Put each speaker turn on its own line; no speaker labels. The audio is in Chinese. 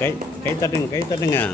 该该咋整该咋整啊。